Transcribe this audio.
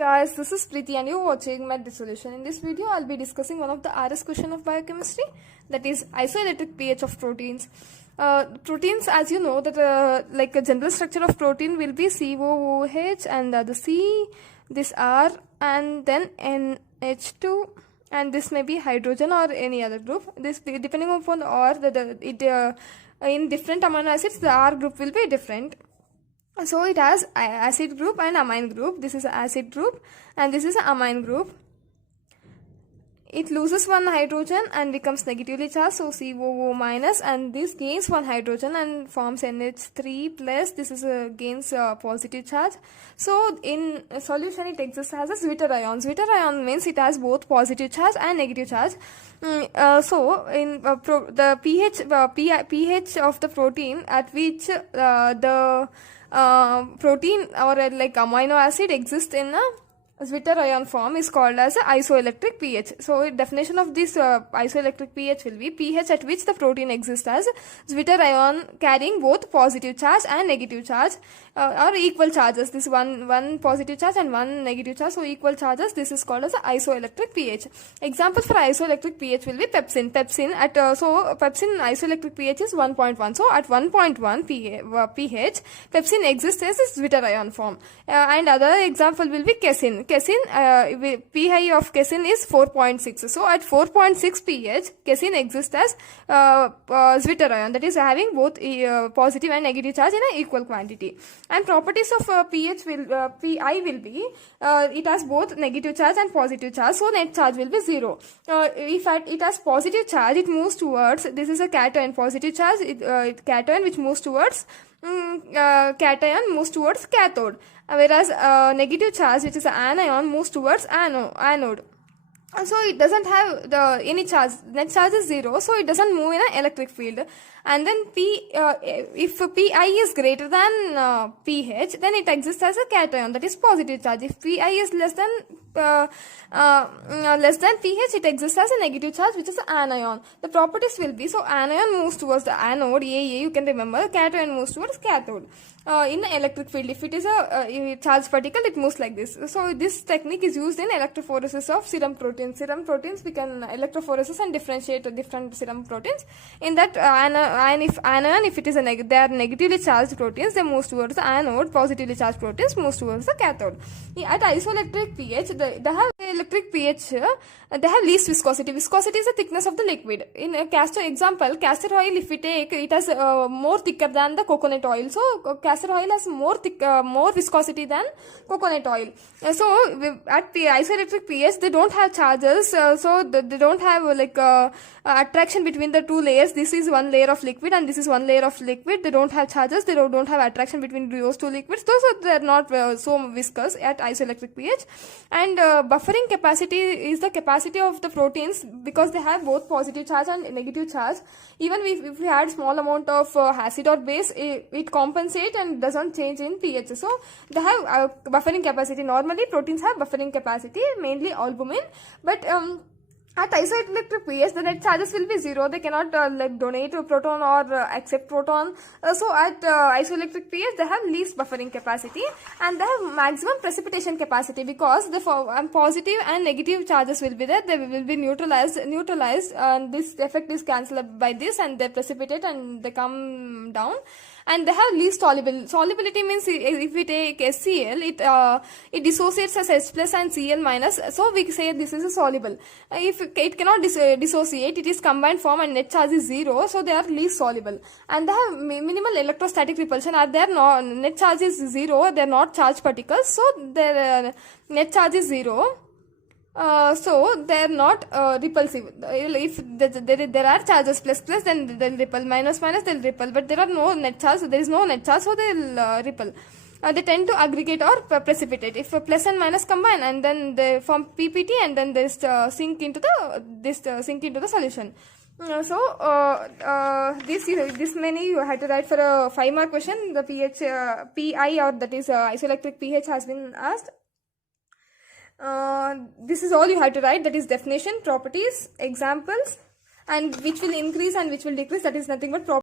guys, this is Preeti and you're watching my solution. In this video, I'll be discussing one of the RS question of biochemistry, that is isoelectric pH of proteins. Proteins, as you know, that like a general structure of protein will be COOH and the C, this R, and then NH2, and this may be hydrogen or any other group. This depending upon the R, in different amino acids, the R group will be different. So it has acid group and amine group. This is acid group and this is amine group. It loses one hydrogen and becomes negatively charged, so COO minus, and this gains one hydrogen and forms NH3 plus. This is gains positive charge. So in a solution it exists as a Zwitter ion. Zwitter ion means it has both positive charge and negative charge. So in the pH of the protein at which the protein or like amino acid exists in a Zwitter ion form is called as a isoelectric pH. So definition of this isoelectric pH will be pH at which the protein exists as Zwitter ion carrying both positive charge and negative charge or equal charges. This one positive charge and one negative charge, so equal charges. This is called as a isoelectric pH. Examples for isoelectric pH will be pepsin. Pepsin isoelectric pH is 1.1. So at 1.1 pH, pepsin exists as a Zwitter ion form. And other example will be casein. pH of casein is 4.6. So at 4.6 pH, casein exists as Zwitter ion, that is having both positive and negative charge in an equal quantity. And properties of pH will Pi will be it has both negative charge and positive charge, so net charge will be 0. If it has positive charge, it moves towards, this is a cation, positive charge, cation which moves towards cation moves towards cathode, whereas negative charge, which is an anion, moves towards anode. So it doesn't have any charge, net charge is 0, so it doesn't move in an electric field. And then if Pi is greater than pH, then it exists as a cation, that is positive charge. If Pi is less than pH, it exists as a negative charge, which is an anion. The properties will be, so anion moves towards the anode, you can remember, cation moves towards cathode. In the electric field, if it is a charged particle, it moves like this. So this technique is used in electrophoresis of serum proteins. Serum proteins, we can electrophoresis and differentiate different serum proteins. In that anion, if it is they are negatively charged proteins, they move towards the anode. Positively charged proteins moves towards the cathode. At isoelectric pH, they have electric pH. They have least viscosity. Viscosity is the thickness of the liquid. In a castor oil, if we take, it has more thicker than the coconut oil. So castor oil has more viscosity than coconut oil. So at isoelectric pH, they don't have charges. So they don't have like attraction between the two layers. This is one layer of liquid and this is one layer of liquid. They don't have charges. They don't have attraction between those two liquids. So they are not so viscous at isoelectric pH. And buffering capacity is the capacity of the proteins, because they have both positive charge and negative charge. Even if we add small amount of acid or base, it compensates and doesn't change in pH. So they have buffering capacity. Normally proteins have buffering capacity, mainly albumin, but at isoelectric pH, the net charges will be 0. They cannot like donate a proton or accept proton. So at isoelectric pH, they have least buffering capacity and they have maximum precipitation capacity, because the positive and negative charges will be there. They will be neutralized, and this effect is cancelled by this, and they precipitate and they come down. And they have least solubility means if we take HCl, it dissociates as H plus and Cl minus. So we say this is a soluble. If it cannot dissociate, it is combined form and net charge is 0. So they are least soluble. And they have minimal electrostatic repulsion. Net charge is 0. They are not charged particles. So their net charge is 0. So they are not repulsive. If there are charges plus, then they'll repel, minus, they'll repel, but there are no net charge, so there is no net charge, so they'll repel. They tend to aggregate or precipitate. If plus and minus combine, and then they form PPT, and then they sink into the solution. This many you had to write for a 5-mark question. The pH Pi, or that is isoelectric pH, has been asked. This is all you have to write, that is definition, properties, examples, and which will increase and which will decrease, that is nothing but properties.